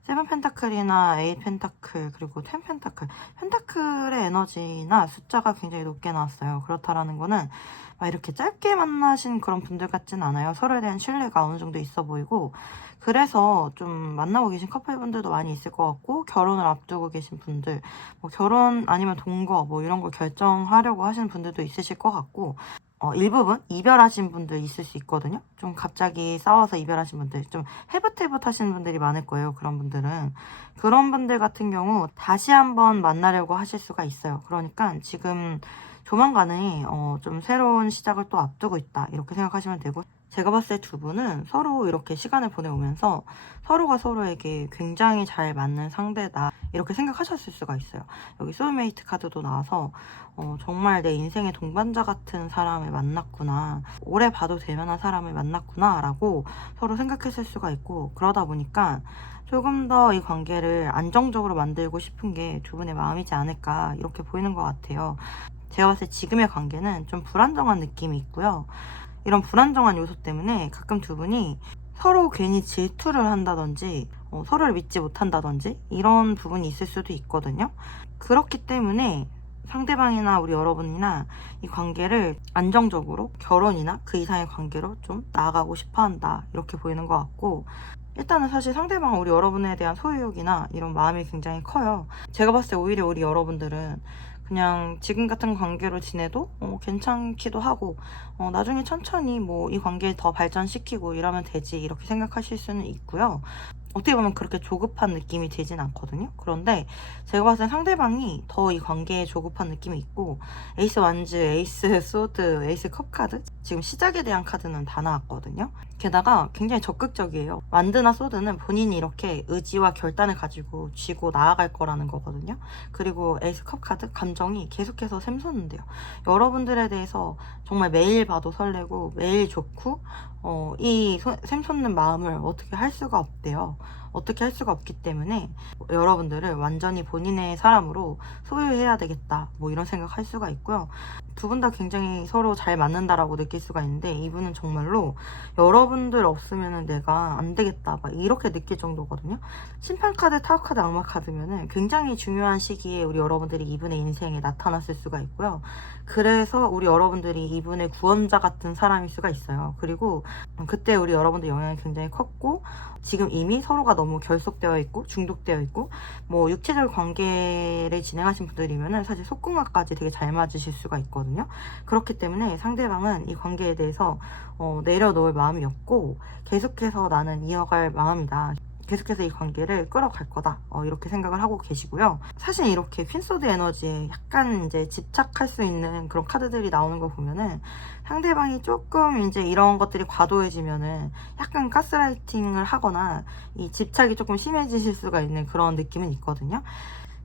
세븐 펜타클이나 에잇 펜타클 그리고 텐 펜타클, 펜타클의 에너지나 숫자가 굉장히 높게 나왔어요. 그렇다라는 거는 막 이렇게 짧게 만나신 그런 분들 같진 않아요. 서로에 대한 신뢰가 어느 정도 있어 보이고, 그래서 좀 만나고 계신 커플분들도 많이 있을 것 같고, 결혼을 앞두고 계신 분들, 뭐 결혼 아니면 동거 뭐 이런 걸 결정하려고 하시는 분들도 있으실 것 같고, 일부분 이별하신 분들 있을 수 있거든요. 좀 갑자기 싸워서 이별하신 분들, 좀 헤붓헤붓 하시는 분들이 많을 거예요. 그런 분들은. 그런 분들 같은 경우 다시 한번 만나려고 하실 수가 있어요. 그러니까 지금 조만간에 좀 새로운 시작을 또 앞두고 있다, 이렇게 생각하시면 되고, 제가 봤을 때 두 분은 서로 이렇게 시간을 보내오면서 서로가 서로에게 굉장히 잘 맞는 상대다, 이렇게 생각하셨을 수가 있어요. 여기 소울메이트 카드도 나와서 정말 내 인생의 동반자 같은 사람을 만났구나, 오래 봐도 될 만한 사람을 만났구나 라고 서로 생각했을 수가 있고, 그러다 보니까 조금 더 이 관계를 안정적으로 만들고 싶은 게 두 분의 마음이지 않을까, 이렇게 보이는 것 같아요. 제가 봤을 때 지금의 관계는 좀 불안정한 느낌이 있고요. 이런 불안정한 요소 때문에 가끔 두 분이 서로 괜히 질투를 한다든지 서로를 믿지 못한다든지 이런 부분이 있을 수도 있거든요. 그렇기 때문에 상대방이나 우리 여러분이나 이 관계를 안정적으로 결혼이나 그 이상의 관계로 좀 나아가고 싶어 한다, 이렇게 보이는 것 같고, 일단은 사실 상대방은 우리 여러분에 대한 소유욕이나 이런 마음이 굉장히 커요. 제가 봤을 때 오히려 우리 여러분들은 그냥 지금 같은 관계로 지내도 괜찮기도 하고, 나중에 천천히 뭐 이 관계를 더 발전시키고 이러면 되지, 이렇게 생각하실 수는 있고요. 어떻게 보면 그렇게 조급한 느낌이 들진 않거든요. 그런데 제가 봤을 때 상대방이 더 이 관계에 조급한 느낌이 있고, 에이스 완즈, 에이스 소드, 에이스 컵 카드, 지금 시작에 대한 카드는 다 나왔거든요. 게다가 굉장히 적극적이에요. 완드나 소드는 본인이 이렇게 의지와 결단을 가지고 쥐고 나아갈 거라는 거거든요. 그리고 에이스 컵 카드, 감정이 계속해서 샘솟는데요. 여러분들에 대해서 정말 매일 봐도 설레고 매일 좋고, 이 샘솟는 마음을 어떻게 할 수가 없대요. 어떻게 할 수가 없기 때문에 여러분들을 완전히 본인의 사람으로 소유해야 되겠다, 뭐 이런 생각할 수가 있고요. 두 분 다 굉장히 서로 잘 맞는다라고 느낄 수가 있는데, 이분은 정말로 여러분들 없으면 내가 안 되겠다, 막 이렇게 느낄 정도거든요. 심판카드, 타워카드, 악마카드면은 굉장히 중요한 시기에 우리 여러분들이 이분의 인생에 나타났을 수가 있고요. 그래서 우리 여러분들이 이분의 구원자 같은 사람일 수가 있어요. 그리고 그때 우리 여러분들 영향이 굉장히 컸고, 지금 이미 서로가 너무 결속되어 있고 중독되어 있고, 뭐 육체적 관계를 진행하신 분들이면은 사실 속궁합까지 되게 잘 맞으실 수가 있거든요. 그렇기 때문에 상대방은 이 관계에 대해서 내려놓을 마음이 없고, 계속해서 나는 이어갈 마음이다, 계속해서 이 관계를 끌어갈 거다, 이렇게 생각을 하고 계시고요. 사실 이렇게 퀸소드 에너지에 약간 이제 집착할 수 있는 그런 카드들이 나오는 거 보면은, 상대방이 조금 이제 이런 것들이 과도해지면은 약간 가스라이팅을 하거나 이 집착이 조금 심해지실 수가 있는 그런 느낌은 있거든요.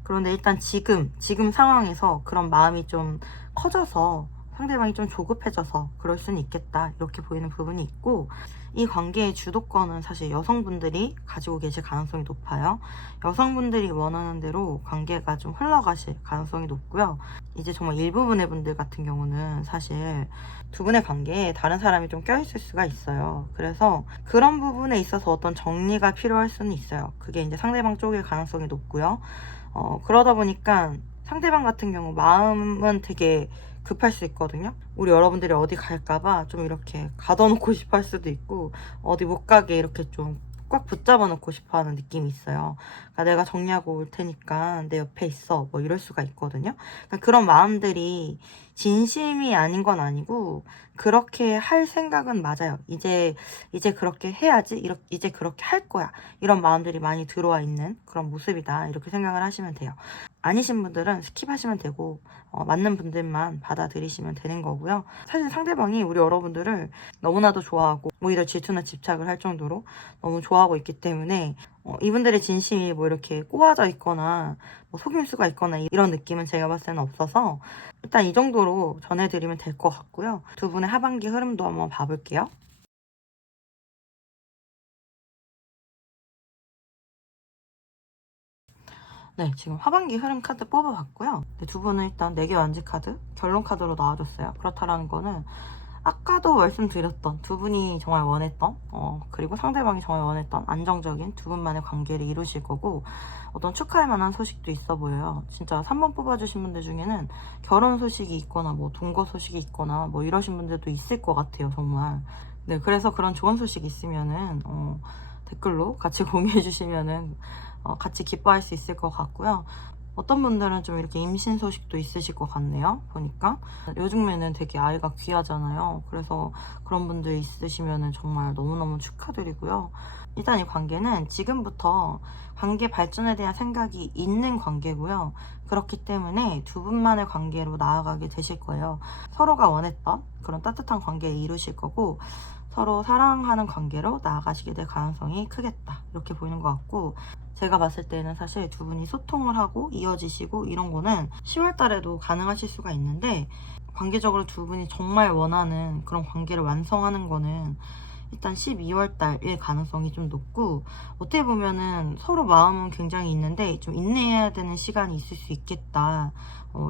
그런데 일단 지금 상황에서 그런 마음이 좀 커져서 상대방이 좀 조급해져서 그럴 수는 있겠다, 이렇게 보이는 부분이 있고, 이 관계의 주도권은 사실 여성분들이 가지고 계실 가능성이 높아요. 여성분들이 원하는 대로 관계가 좀 흘러가실 가능성이 높고요. 이제 정말 일부분의 분들 같은 경우는 사실 두 분의 관계에 다른 사람이 좀 껴있을 수가 있어요. 그래서 그런 부분에 있어서 어떤 정리가 필요할 수는 있어요. 그게 이제 상대방 쪽일 가능성이 높고요. 그러다 보니까 상대방 같은 경우 마음은 되게 급할 수 있거든요. 우리 여러분들이 어디 갈까봐 좀 이렇게 가둬놓고 싶어 할 수도 있고, 어디 못 가게 이렇게 좀 꽉 붙잡아 놓고 싶어 하는 느낌이 있어요. 그러니까 내가 정리하고 올 테니까 내 옆에 있어, 뭐 이럴 수가 있거든요. 그러니까 그런 마음들이 진심이 아닌 건 아니고, 그렇게 할 생각은 맞아요. 이제 그렇게 해야지, 이제 그렇게 할 거야, 이런 마음들이 많이 들어와 있는 그런 모습이다, 이렇게 생각을 하시면 돼요. 아니신 분들은 스킵하시면 되고, 맞는 분들만 받아들이시면 되는 거고요. 사실 상대방이 우리 여러분들을 너무나도 좋아하고 오히려 질투나 집착을 할 정도로 너무 좋아하고 있기 때문에, 이분들의 진심이 뭐 이렇게 꼬아져 있거나 뭐 속임수가 있거나 이런 느낌은 제가 봤을 때는 없어서, 일단 이 정도로 전해드리면 될 것 같고요. 두 분의 하반기 흐름도 한번 봐볼게요. 네, 지금 하반기 흐름 카드 뽑아봤고요. 네, 두 분은 일단 4개 완지 카드, 결론 카드로 나와줬어요. 그렇다라는 거는 아까도 말씀드렸던 두 분이 정말 원했던, 그리고 상대방이 정말 원했던 안정적인 두 분만의 관계를 이루실 거고, 어떤 축하할 만한 소식도 있어 보여요. 진짜 3번 뽑아주신 분들 중에는 결혼 소식이 있거나 뭐 동거 소식이 있거나 뭐 이러신 분들도 있을 것 같아요, 정말. 네, 그래서 그런 좋은 소식 있으면은 댓글로 같이 공유해 주시면은 같이 기뻐할 수 있을 것 같고요. 어떤 분들은 좀 이렇게 임신 소식도 있으실 것 같네요, 보니까. 요즘에는 되게 아이가 귀하잖아요. 그래서 그런 분들 있으시면 정말 너무너무 축하드리고요. 일단 이 관계는 지금부터 관계 발전에 대한 생각이 있는 관계고요. 그렇기 때문에 두 분만의 관계로 나아가게 되실 거예요. 서로가 원했던 그런 따뜻한 관계를 이루실 거고, 서로 사랑하는 관계로 나아가시게 될 가능성이 크겠다, 이렇게 보이는 것 같고, 제가 봤을 때는 사실 두 분이 소통을 하고 이어지시고 이런 거는 10월 달에도 가능하실 수가 있는데, 관계적으로 두 분이 정말 원하는 그런 관계를 완성하는 거는 일단 12월 달일 가능성이 좀 높고, 어떻게 보면은 서로 마음은 굉장히 있는데 좀 인내해야 되는 시간이 있을 수 있겠다,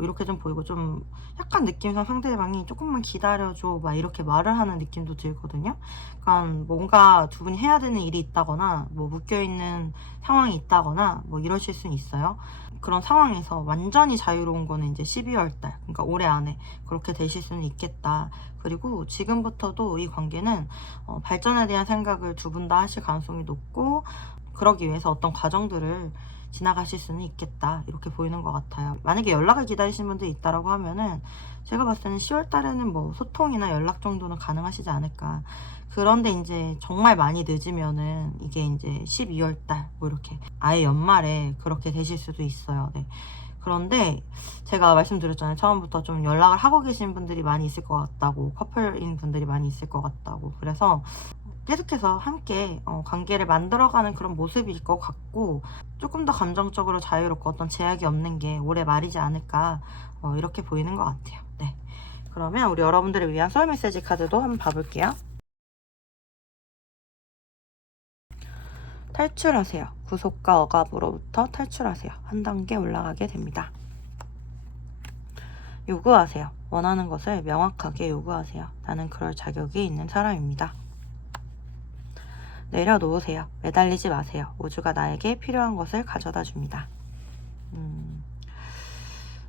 이렇게 좀 보이고, 좀 약간 느낌상 상대방이 조금만 기다려줘, 막 이렇게 말을 하는 느낌도 들거든요. 그러니까 뭔가 두 분이 해야 되는 일이 있다거나 뭐 묶여있는 상황이 있다거나 뭐 이러실 수는 있어요. 그런 상황에서 완전히 자유로운 거는 이제 12월 달, 그러니까 올해 안에 그렇게 되실 수는 있겠다. 그리고 지금부터도 이 관계는 발전에 대한 생각을 두 분 다 하실 가능성이 높고, 그러기 위해서 어떤 과정들을 지나가실 수는 있겠다, 이렇게 보이는 것 같아요. 만약에 연락을 기다리시는 분들이 있다라고 하면은 제가 봤을 때는 10월 달에는 뭐 소통이나 연락 정도는 가능하시지 않을까. 그런데 이제 정말 많이 늦으면은 이게 이제 12월 달 뭐 이렇게 아예 연말에 그렇게 되실 수도 있어요. 네. 그런데 제가 말씀드렸잖아요, 처음부터 좀 연락을 하고 계신 분들이 많이 있을 것 같다고, 커플인 분들이 많이 있을 것 같다고. 그래서 계속해서 함께 관계를 만들어가는 그런 모습일 것 같고, 조금 더 감정적으로 자유롭고 어떤 제약이 없는 게 올해 말이지 않을까, 이렇게 보이는 것 같아요. 네. 그러면 우리 여러분들을 위한 소울 메시지 카드도 한번 봐볼게요. 탈출하세요. 구속과 억압으로부터 탈출하세요. 한 단계 올라가게 됩니다. 요구하세요. 원하는 것을 명확하게 요구하세요. 나는 그럴 자격이 있는 사람입니다. 내려놓으세요. 매달리지 마세요. 우주가 나에게 필요한 것을 가져다 줍니다.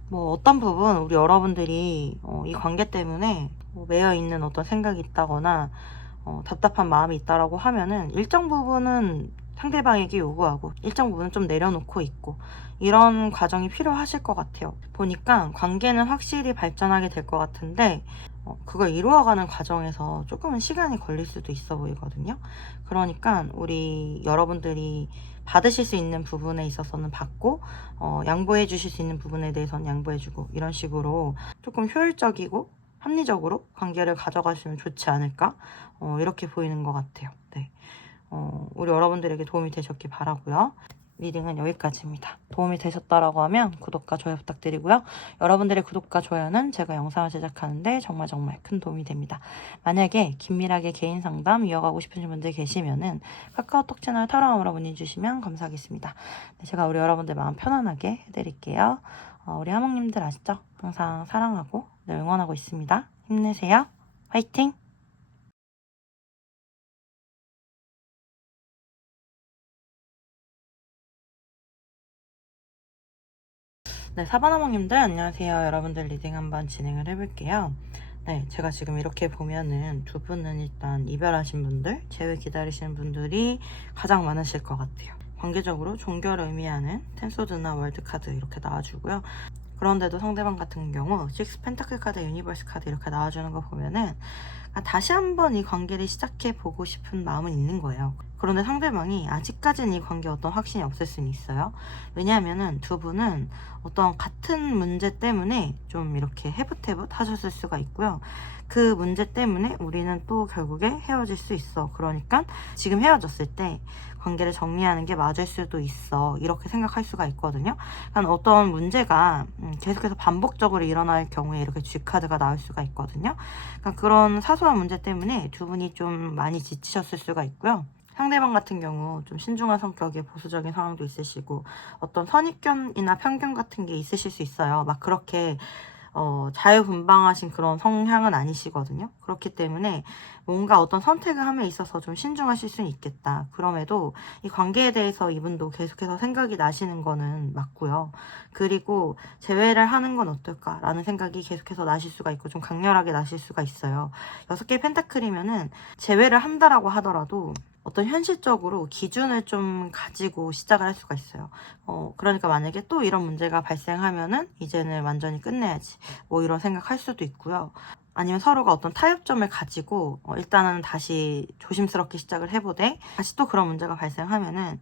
뭐 어떤 부분 우리 여러분들이 이 관계 때문에 매여 있는 어떤 생각이 있다거나 답답한 마음이 있다라고 하면은 일정 부분은 상대방에게 요구하고 일정 부분은 좀 내려놓고 있고 이런 과정이 필요하실 것 같아요. 보니까 관계는 확실히 발전하게 될 것 같은데 그걸 이루어가는 과정에서 조금은 시간이 걸릴 수도 있어 보이거든요. 그러니까 우리 여러분들이 받으실 수 있는 부분에 있어서는 받고 양보해 주실 수 있는 부분에 대해서는 양보해 주고 이런 식으로 조금 효율적이고 합리적으로 관계를 가져가시면 좋지 않을까 이렇게 보이는 것 같아요. 네. 우리 여러분들에게 도움이 되셨길 바라고요. 리딩은 여기까지입니다. 도움이 되셨다라고 하면 구독과 좋아요 부탁드리고요. 여러분들의 구독과 좋아요는 제가 영상을 제작하는데 정말 큰 도움이 됩니다. 만약에 긴밀하게 개인 상담 이어가고 싶으신 분들 계시면은 카카오톡 채널 타로함으로 문의 주시면 감사하겠습니다. 네, 제가 우리 여러분들 마음 편안하게 해드릴게요. 우리 하몽님들 아시죠? 항상 사랑하고 늘 응원하고 있습니다. 힘내세요. 화이팅! 네, 사바나몽님들 안녕하세요. 여러분들 리딩 한번 진행을 해볼게요. 네, 제가 지금 이렇게 보면은 두 분은 일단 이별하신 분들, 재회 기다리시는 분들이 가장 많으실 것 같아요. 관계적으로 종교를 의미하는 텐소드나 월드카드 이렇게 나와주고요. 그런데도 상대방 같은 경우 식스 펜타클 카드, 유니버스 카드 이렇게 나와주는 거 보면은 다시 한번 이 관계를 시작해 보고 싶은 마음은 있는 거예요. 그런데 상대방이 아직까지는 이 관계에 어떤 확신이 없을 수는 있어요. 왜냐하면은 두 분은 어떤 같은 문제 때문에 좀 이렇게 해붓해붓 하셨을 수가 있고요. 그 문제 때문에 우리는 또 결국에 헤어질 수 있어. 그러니까 지금 헤어졌을 때 관계를 정리하는 게 맞을 수도 있어. 이렇게 생각할 수가 있거든요. 그러니까 어떤 문제가 계속해서 반복적으로 일어날 경우에 이렇게 G카드가 나올 수가 있거든요. 그러니까 그런 사소한 문제 때문에 두 분이 좀 많이 지치셨을 수가 있고요. 상대방 같은 경우 좀 신중한 성격의 보수적인 상황도 있으시고 어떤 선입견이나 편견 같은 게 있으실 수 있어요. 막 그렇게 자유분방하신 그런 성향은 아니시거든요. 그렇기 때문에 뭔가 어떤 선택을 함에 있어서 좀 신중하실 수는 있겠다. 그럼에도 이 관계에 대해서 이분도 계속해서 생각이 나시는 거는 맞고요. 그리고 재회를 하는 건 어떨까라는 생각이 계속해서 나실 수가 있고 좀 강렬하게 나실 수가 있어요. 6개의 펜타클이면은 재회를 한다라고 하더라도 어떤 현실적으로 기준을 좀 가지고 시작을 할 수가 있어요. 그러니까 만약에 또 이런 문제가 발생하면은 이제는 완전히 끝내야지. 뭐 이런 생각할 수도 있고요. 아니면 서로가 어떤 타협점을 가지고 일단은 다시 조심스럽게 시작을 해보되 다시 또 그런 문제가 발생하면은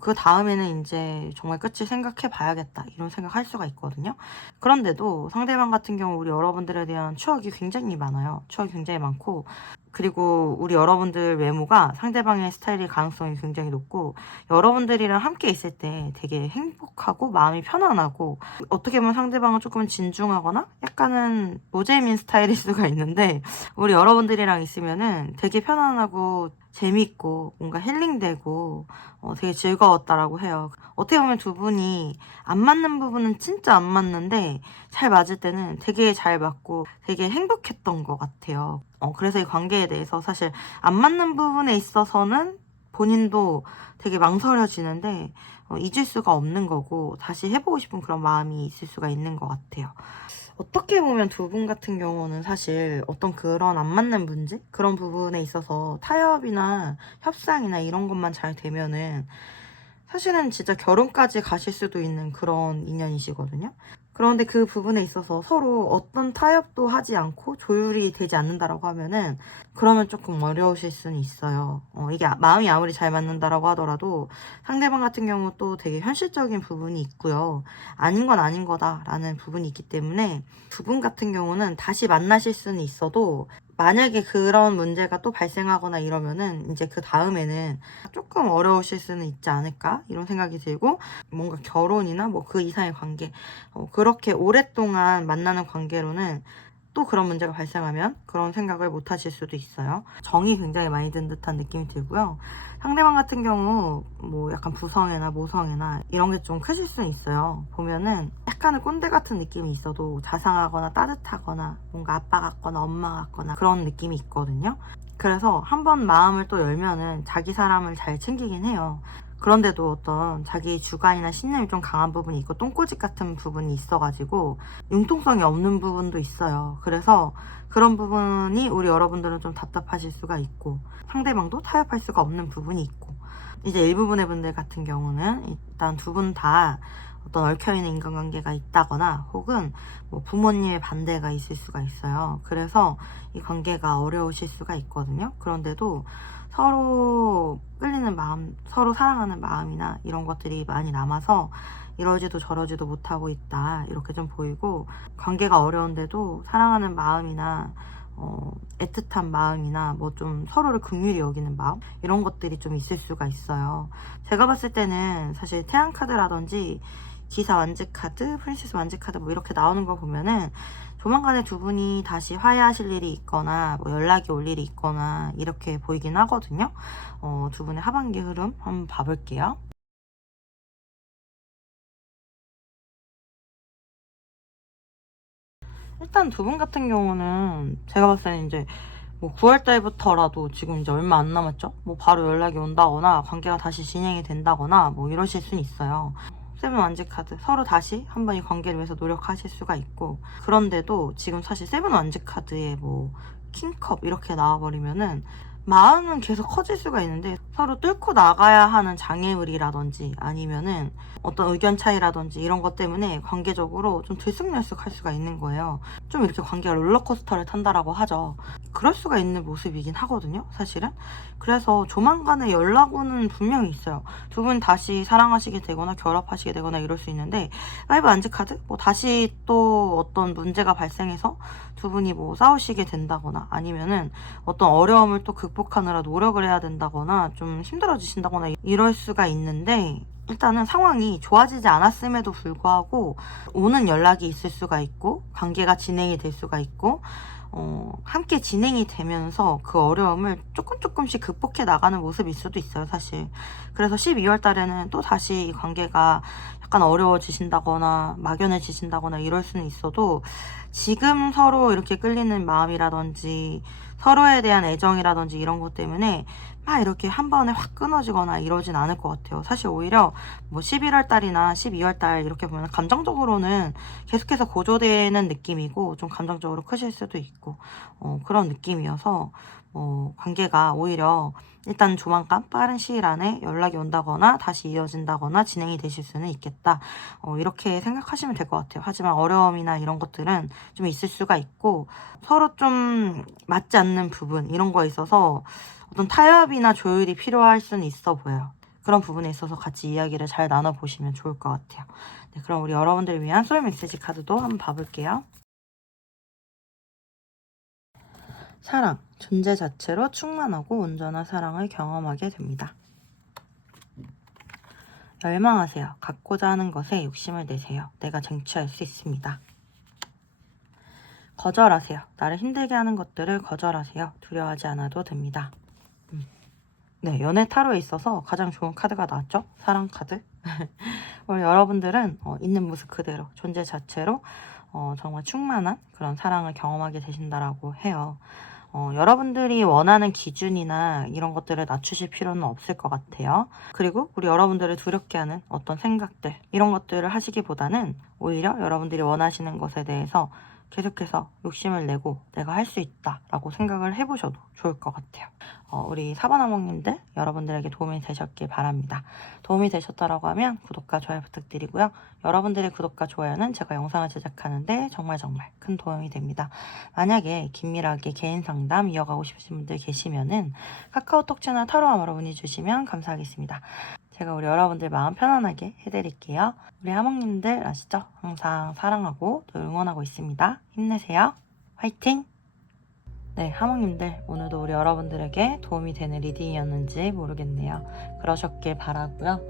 그 다음에는 이제 정말 끝을 생각해 봐야겠다 이런 생각할 수가 있거든요. 그런데도 상대방 같은 경우 우리 여러분들에 대한 추억이 굉장히 많아요. 추억이 굉장히 많고 그리고 우리 여러분들 외모가 상대방의 스타일일 가능성이 굉장히 높고 여러분들이랑 함께 있을 때 되게 행복하고 마음이 편안하고 어떻게 보면 상대방은 조금 진중하거나 약간은 노재민 스타일일 수가 있는데 우리 여러분들이랑 있으면은 되게 편안하고 재밌고 뭔가 힐링되고 되게 즐거웠다라고 해요. 어떻게 보면 두 분이 안 맞는 부분은 진짜 안 맞는데 잘 맞을 때는 되게 잘 맞고 되게 행복했던 것 같아요. 그래서 이 관계에 대해서 사실 안 맞는 부분에 있어서는 본인도 되게 망설여지는데 잊을 수가 없는 거고 다시 해보고 싶은 그런 마음이 있을 수가 있는 것 같아요. 어떻게 보면 두 분 같은 경우는 사실 어떤 그런 안 맞는 문제? 그런 부분에 있어서 타협이나 협상이나 이런 것만 잘 되면은 사실은 진짜 결혼까지 가실 수도 있는 그런 인연이시거든요. 그런데 그 부분에 있어서 서로 어떤 타협도 하지 않고 조율이 되지 않는다라고 하면은 그러면 조금 어려우실 수는 있어요. 이게 마음이 아무리 잘 맞는다라고 하더라도 상대방 같은 경우 또 되게 현실적인 부분이 있고요. 아닌 건 아닌 거다라는 부분이 있기 때문에 두 분 같은 경우는 다시 만나실 수는 있어도 만약에 그런 문제가 또 발생하거나 이러면은 이제 그 다음에는 조금 어려우실 수는 있지 않을까 이런 생각이 들고 뭔가 결혼이나 뭐 그 이상의 관계 그렇게 오랫동안 만나는 관계로는 또 그런 문제가 발생하면 그런 생각을 못 하실 수도 있어요. 정이 굉장히 많이 든 듯한 느낌이 들고요. 상대방 같은 경우 뭐 약간 부성애나 모성애나 이런 게 좀 크실 수는 있어요. 보면은 약간의 꼰대 같은 느낌이 있어도 자상하거나 따뜻하거나 뭔가 아빠 같거나 엄마 같거나 그런 느낌이 있거든요. 그래서 한번 마음을 또 열면은 자기 사람을 잘 챙기긴 해요. 그런데도 어떤 자기 주관이나 신념이 좀 강한 부분이 있고 똥꼬집 같은 부분이 있어가지고 융통성이 없는 부분도 있어요. 그래서 그런 부분이 우리 여러분들은 좀 답답하실 수가 있고 상대방도 타협할 수가 없는 부분이 있고, 이제 일부분의 분들 같은 경우는 일단 두 분 다 어떤 얽혀있는 인간관계가 있다거나 혹은 뭐 부모님의 반대가 있을 수가 있어요. 그래서 이 관계가 어려우실 수가 있거든요. 그런데도 서로 끌리는 마음, 서로 사랑하는 마음이나 이런 것들이 많이 남아서 이러지도 저러지도 못하고 있다, 이렇게 좀 보이고, 관계가 어려운데도 사랑하는 마음이나 애틋한 마음이나 뭐 좀 서로를 긍휼히 여기는 마음, 이런 것들이 좀 있을 수가 있어요. 제가 봤을 때는 사실 태양 카드라든지 기사 완즈 카드, 프린세스 완즈 카드 뭐 이렇게 나오는 거 보면은 조만간에 두 분이 다시 화해하실 일이 있거나 뭐 연락이 올 일이 있거나 이렇게 보이긴 하거든요. 두 분의 하반기 흐름 한번 봐볼게요. 일단 두 분 같은 경우는 제가 봤을 때는 이제 뭐 9월 달부터라도 지금 이제 얼마 안 남았죠? 뭐 바로 연락이 온다거나 관계가 다시 진행이 된다거나 뭐 이러실 수는 있어요. 세븐 완즈 카드, 서로 다시 한번 이 관계를 위해서 노력하실 수가 있고, 그런데도 지금 사실 세븐 완즈 카드에 뭐 킹컵 이렇게 나와버리면은 마음은 계속 커질 수가 있는데 서로 뚫고 나가야 하는 장애물이라든지 아니면은 어떤 의견 차이라든지 이런 것 때문에 관계적으로 좀 들쑥날쑥할 수가 있는 거예요. 좀 이렇게 관계가 롤러코스터를 탄다라고 하죠. 그럴 수가 있는 모습이긴 하거든요, 사실은. 그래서 조만간에 연락 오는 분명히 있어요. 두 분 다시 사랑하시게 되거나 결합하시게 되거나 이럴 수 있는데, 파이브 안즈 카드 뭐 다시 또 어떤 문제가 발생해서 두 분이 뭐 싸우시게 된다거나 아니면은 어떤 어려움을 또 극복하느라 노력을 해야 된다거나 좀 힘들어지신다거나 이럴 수가 있는데, 일단은 상황이 좋아지지 않았음에도 불구하고 오는 연락이 있을 수가 있고 관계가 진행이 될 수가 있고, 함께 진행이 되면서 그 어려움을 조금씩 극복해 나가는 모습일 수도 있어요, 사실. 그래서 12월 달에는 또 다시 이 관계가 약간 어려워지신다거나 막연해지신다거나 이럴 수는 있어도 지금 서로 이렇게 끌리는 마음이라든지 서로에 대한 애정이라든지 이런 것 때문에 막 이렇게 한 번에 확 끊어지거나 이러진 않을 것 같아요. 사실 오히려 뭐 11월 달이나 12월 달 이렇게 보면 감정적으로는 계속해서 고조되는 느낌이고 좀 감정적으로 크실 수도 있고 그런 느낌이어서 관계가 오히려 일단 조만간 빠른 시일 안에 연락이 온다거나 다시 이어진다거나 진행이 되실 수는 있겠다, 이렇게 생각하시면 될 것 같아요. 하지만 어려움이나 이런 것들은 좀 있을 수가 있고 서로 좀 맞지 않는 부분 이런 거에 있어서 어떤 타협이나 조율이 필요할 수는 있어 보여요. 그런 부분에 있어서 같이 이야기를 잘 나눠보시면 좋을 것 같아요. 네, 그럼 우리 여러분들을 위한 소울 메시지 카드도 한번 봐볼게요. 사랑, 존재 자체로 충만하고 온전한 사랑을 경험하게 됩니다. 열망하세요. 갖고자 하는 것에 욕심을 내세요. 내가 쟁취할 수 있습니다. 거절하세요. 나를 힘들게 하는 것들을 거절하세요. 두려워하지 않아도 됩니다. 네, 연애 타로에 있어서 가장 좋은 카드가 나왔죠? 사랑 카드. 우리 여러분들은 있는 모습 그대로 존재 자체로 정말 충만한 그런 사랑을 경험하게 되신다라고 해요. 여러분들이 원하는 기준이나 이런 것들을 낮추실 필요는 없을 것 같아요. 그리고 우리 여러분들을 두렵게 하는 어떤 생각들 이런 것들을 하시기보다는 오히려 여러분들이 원하시는 것에 대해서 계속해서 욕심을 내고 내가 할 수 있다 라고 생각을 해보셔도 좋을 것 같아요. 우리 사바나몽님들 여러분들에게 도움이 되셨길 바랍니다. 도움이 되셨다라고 하면 구독과 좋아요 부탁드리고요. 여러분들의 구독과 좋아요는 제가 영상을 제작하는데 정말 큰 도움이 됩니다. 만약에 긴밀하게 개인 상담 이어가고 싶으신 분들 계시면은 카카오톡 채널 타로아마로 문의 주시면 감사하겠습니다. 제가 우리 여러분들 마음 편안하게 해드릴게요. 우리 하몽님들 아시죠? 항상 사랑하고 또 응원하고 있습니다. 힘내세요. 화이팅! 네, 하몽님들 오늘도 우리 여러분들에게 도움이 되는 리딩이었는지 모르겠네요. 그러셨길 바라고요.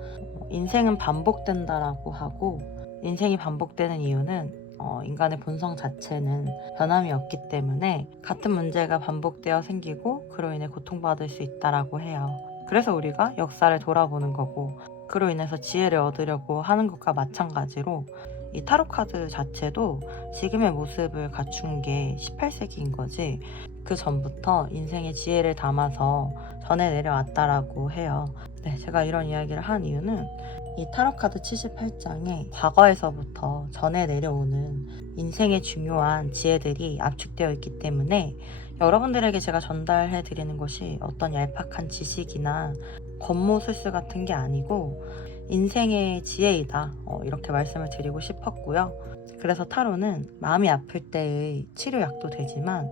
인생은 반복된다라고 하고 인생이 반복되는 이유는 인간의 본성 자체는 변함이 없기 때문에 같은 문제가 반복되어 생기고 그로 인해 고통받을 수 있다라고 해요. 그래서 우리가 역사를 돌아보는 거고, 그로 인해서 지혜를 얻으려고 하는 것과 마찬가지로 이 타로 카드 자체도 지금의 모습을 갖춘 게 18세기인 거지, 그 전부터 인생의 지혜를 담아서 전해 내려왔다라고 해요. 네, 제가 이런 이야기를 한 이유는 이 타로카드 78장에 과거에서부터 전해 내려오는 인생의 중요한 지혜들이 압축되어 있기 때문에 여러분들에게 제가 전달해 드리는 것이 어떤 얄팍한 지식이나 권모술수 같은 게 아니고 인생의 지혜이다, 이렇게 말씀을 드리고 싶었고요. 그래서 타로는 마음이 아플 때의 치료약도 되지만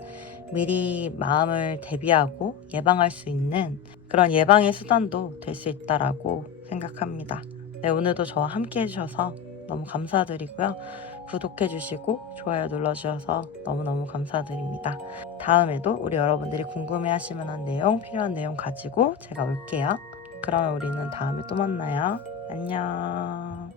미리 마음을 대비하고 예방할 수 있는 그런 예방의 수단도 될 수 있다라고 생각합니다. 네, 오늘도 저와 함께 해주셔서 너무 감사드리고요. 구독해주시고 좋아요 눌러주셔서 너무너무 감사드립니다. 다음에도 우리 여러분들이 궁금해하실 만한 내용, 필요한 내용 가지고 제가 올게요. 그러면 우리는 다음에 또 만나요. 안녕.